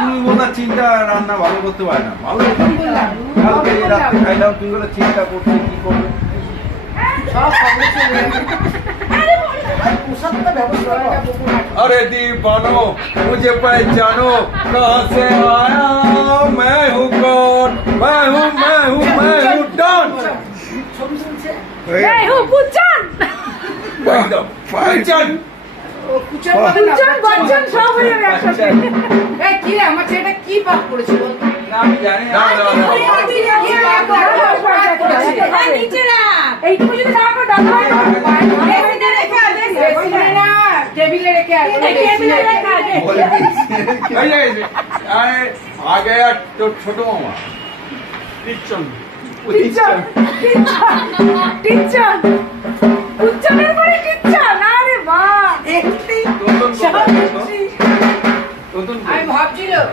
তুমি বোধ চিন্তা রান্না ভালো করতে পারে না, ভালো কালকে রাত্রে খাইলাম, তুমি বলে চিন্তা করতে কি করবে अरे दीवानो मुझे पहचानो कहाँ से आया मैं हूँ कौन मैं हूँ डॉन मैं हूँ पुचन पुचन बच्चन सब হয়ে গেছে এই কি রে আমার ছেলেটা কি পাপ করেছে বল না আমি জানি না নিচে না এইটুকু যদি না করে দাদা টেবিলে রেখে আদে না টেবিলে রেখে আদে টেবিলে রেখে আদে अरे आ गया तो छोटो मामा টিচার উচ্চারণের পরে টিচার আরে বাহ আমি ভাবছিলাম